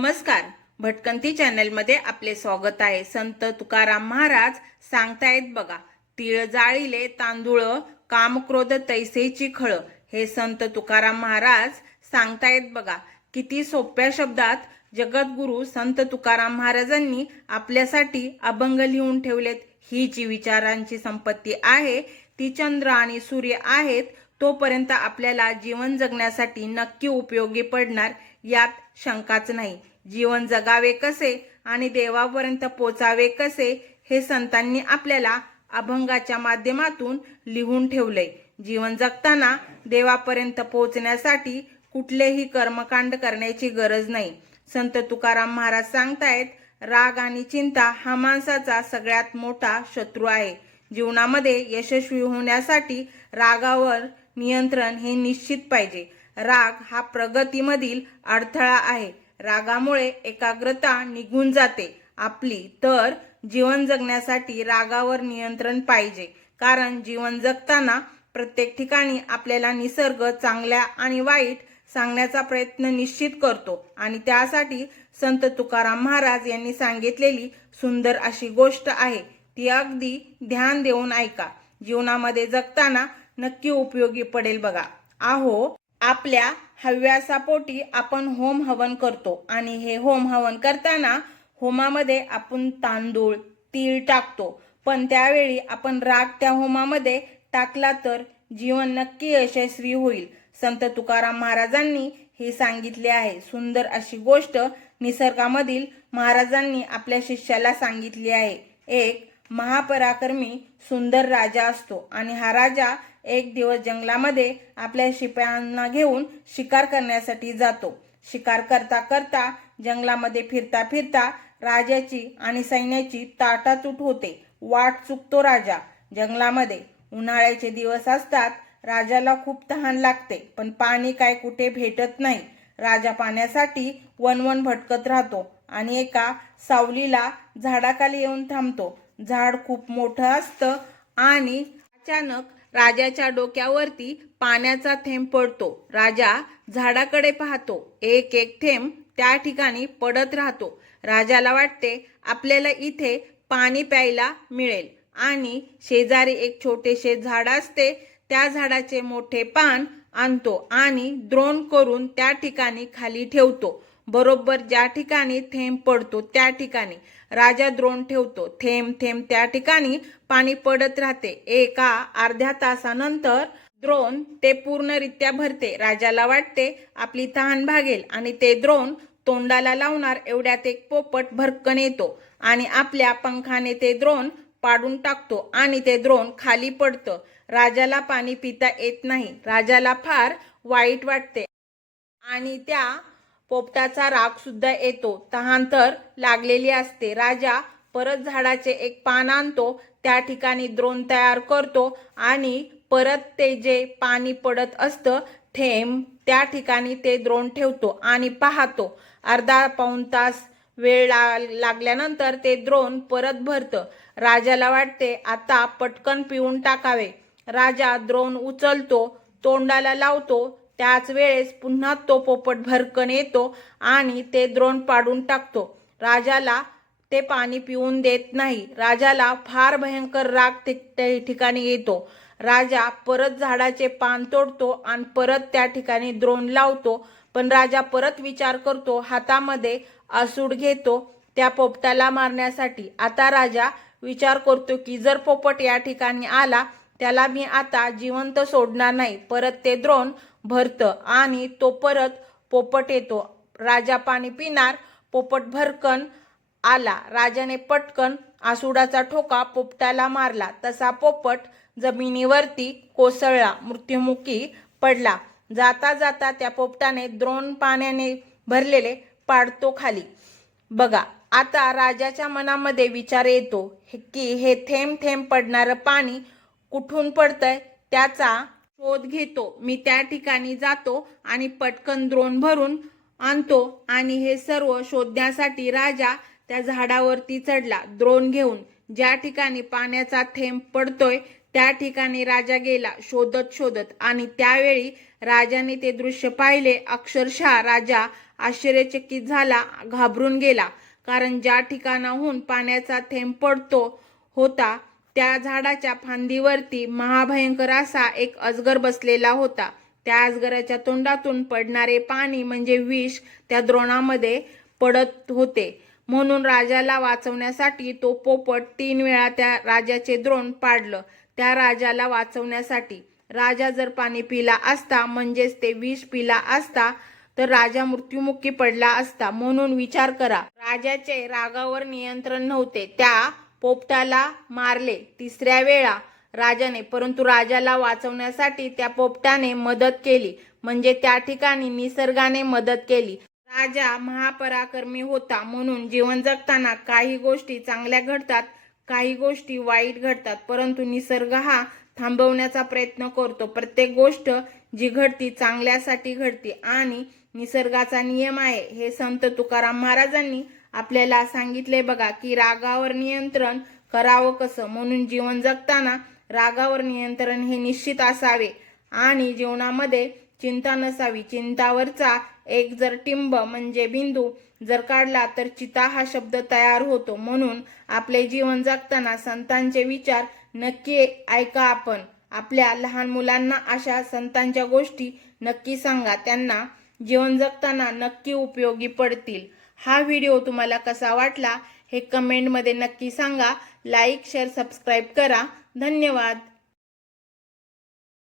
नमस्कार. भटकंती चॅनलमध्ये आपले स्वागत आहे. संत तुकाराम महाराज सांगतायत बघा तिळ जाळीले तांदूळ काम क्रोध तैसेची खळ हे संत तुकाराम महाराज सांगतायत बघा. किती सोप्या शब्दात जगद्गुरु संत तुकाराम महाराजांनी आपल्यासाठी अभंग लिहून ठेवलेत. ही जी विचारांची संपत्ती आहे ती चंद्र आणि सूर्य आहेत तोपर्यंत आपल्याला जीवन जगण्यासाठी नक्की उपयोगी पडणार यात शंकाच नाही. जीवन जगावे कसे आणि देवापर्यंत पोचावे कसे हे संतांनी आपल्याला अभंगाच्या माध्यमातून लिहून ठेवले जीवन जगताना देवापर्यंत पोहोचण्यासाठी कुठलेही कर्मकांड करण्याची गरज नाही. संत तुकाराम महाराज सांगतायत राग आणि चिंता हा माणसाचा सगळ्यात मोठा शत्रू आहे. जीवनामध्ये यशस्वी होण्यासाठी रागावर नियंत्रण हे निश्चित पाहिजे. राग हा प्रगतीमधील अडथळा आहे. रागामुळे एकाग्रता निघून जाते. आपली तर जीवन जगण्यासाठी रागावर नियंत्रण पाहिजे. कारण जीवन जगताना प्रत्येक ठिकाणी आपल्याला निसर्ग चांगल्या आणि वाईट सांगण्याचा प्रयत्न निश्चित करतो. आणि त्यासाठी संत तुकाराम महाराज यांनी सांगितलेली सुंदर अशी गोष्ट आहे. ती अगदी ध्यान देऊन ऐका. जीवनामध्ये जगताना नक्की उपयोगी पडेल बघा. आहो आपल्या हव्यासापोटी आपण होम हवन करतो. आणि हे होम हवन करताना होमामध्ये आपण तांदूळ तीळ टाकतो. पण त्यावेळी आपण राग त्या होमामध्ये टाकला तर जीवन नक्की यशस्वी होईल. संत तुकाराम महाराजांनी हे सांगितले आहे. सुंदर अशी गोष्ट निसर्गामधील महाराजांनी आपल्या शिष्याला सांगितली आहे. एक महापराक्रमी सुंदर राजा असतो. आणि हा राजा एक दिवस जंगलामध्ये आपल्या शिपायांना घेऊन शिकार करण्यासाठी जातो. शिकार करता करता जंगलामध्ये फिरता फिरता राजाची आणि सैन्याची ताटातूट होते. वाट चुकतो राजा. जंगलामध्ये उन्हाळ्याचे दिवस असतात. राजाला खूप तहान लागते पण पाणी काय कुठे भेटत नाही. राजा पाण्यासाठी वनवन भटकत राहतो आणि एका सावलीला झाडाखाली येऊन थांबतो. झाड खूप मोठं असतं आणि अचानक राजाच्या डोक्यावरती पाण्याचा थेंब पडतो. राजा झाडाकडे पाहतो. एक एक थेंब त्या ठिकाणी पडत राहतो. राजाला वाटते आपल्याला इथे पाणी प्यायला मिळेल. आणि शेजारी एक छोटेसे झाड असते त्या झाडाचे मोठे पान आणतो आणि द्रोण करून त्या ठिकाणी खाली ठेवतो. बरोबर ज्या ठिकाणी थेंब पडतो त्या ठिकाणी. राजा द्रोण ठेवतो. थेंब थेंब त्या ठिकाणी पाणी पडत राहते. एका अर्ध्या तासानंतर द्रोण ते पूर्णरित्या भरते. राजाला वाटते आपली तहान भागेल आणि ते द्रोण तोंडाला लावणार एवढ्यात एक पोपट भरकन येतो आणि आपल्या पंखाने ते द्रोण पाडून टाकतो आणि ते द्रोण खाली पडतं. राजाला पाणी पिता येत नाही. राजाला फार वाईट वाटते. आणि त्या पोपटाचा राग सुद्धा येतो. तहांतर लागलेली असते. राजा परत झाडाचे एक पान आणतो. त्या ठिकाणी द्रोण तयार करतो आणि परत ते जे पाणी पडत असतं थेंब त्या ठिकाणी ते द्रोण ठेवतो आणि पाहतो. अर्धा पाऊण तास वेळ लागल्यानंतर ते द्रोण परत भरतं. राजाला वाटते आता पटकन पिऊन टाकावे. राजा द्रोण उचलतो तोंडाला लावतो त्याच वेळेस पुन्हा तो पोपट भरकन येतो आणि ते द्रोण पाडून टाकतो. राजाला ते पाणी पिऊन देत नाही. राजाला फार भयंकर राग ते ठिकाणी येतो. राजा परत झाडाचे पान तोडतो आणि परत त्या ठिकाणी द्रोण लावतो. पण राजा परत विचार करतो हातामध्ये आसूड घेतो त्या पोपटाला मारण्यासाठी. आता राजा विचार करतो की जर पोपट या ठिकाणी आला त्याला मी आता जिवंत सोडणार नाही. परत ते द्रोण भरतं आणि तो परत पोपट येतो. राजा पाणी पिणार पोपट भरकन आला. राजाने पटकन आसुडाचा ठोका पोपटाला मारला. तसा पोपट जमिनीवरती कोसळला. मृत्युमुखी पडला. जाता जाता त्या पोपटाने द्रोण पाण्याने भरलेले पाडतो खाली. बघा आता राजाच्या मनामध्ये विचार येतो की हे थेंब थेंब पडणारं पाणी कुठून पडतंय? त्याचा शोध घेतो. मी त्या ठिकाणी जातो आणि पटकन द्रोण भरून आणतो आणि हे सर्व शोधण्यासाठी राजा त्या झाडावरती चढला द्रोण घेऊन. ज्या ठिकाणी पाण्याचा थेंब पडतोय त्या ठिकाणी राजा गेला शोधत शोधत. आणि त्यावेळी राजाने ते दृश्य पाहिले. अक्षरशः राजा आश्चर्यचकित झाला घाबरून गेला. कारण ज्या ठिकाणाहून पाण्याचा थेंब पडतो होता त्या झाडाच्या फांदीवरती महाभयंकर असा एक अजगर बसलेला होता. त्या अजगराच्या तोंडातून पडणारे पाणी म्हणजे विष त्या द्रोणामध्ये पडत होते. म्हणून राजाला वाचवण्यासाठी तो पोपट तीन वेळा त्या राजाचे द्रोण पाडलं. त्या राजाला वाचवण्यासाठी राजा जर पाणी पिला असता म्हणजेच ते विष पिला असता तर राजा मृत्युमुखी पडला असता. म्हणून विचार करा. राजाचे रागावर नियंत्रण नव्हते. त्या पोपटाला मारले तिसऱ्या वेळा राजाने परंतु राजाला वाचवण्यासाठी त्या पोपटाने मदत केली. म्हणजे त्या ठिकाणी निसर्गाने मदत केली. राजा महापराक्रमी होता म्हणून जीवन जगताना काही गोष्टी चांगल्या घडतात काही गोष्टी वाईट घडतात. परंतु निसर्ग हा थांबवण्याचा प्रयत्न करतो. प्रत्येक गोष्ट जी घडती चांगल्यासाठी घडती आणि निसर्गाचा नियम आहे हे संत तुकाराम महाराजांनी आपल्याला सांगितले बघा की रागावर नियंत्रण करावं कसं? म्हणून जीवन जगताना रागावर नियंत्रण हे निश्चित असावे. आणि जीवनामध्ये चिंता नसावी. चिंतावरचा एक जर टिंब म्हणजे बिंदू जर काढला तर चिता हा शब्द तयार होतो. म्हणून आपले जीवन जगताना संतांचे विचार नक्की ऐका आपण. आपल्या लहान मुलांना अशा संतांच्या गोष्टी नक्की सांगा. त्यांना जीवन जगताना नक्की उपयोगी पडतील. हा व्हिडिओ तुम्हाला कसा वाटला हे कमेंटमध्ये नक्की सांगा. लाईक शेअर सबस्क्राईब करा. धन्यवाद.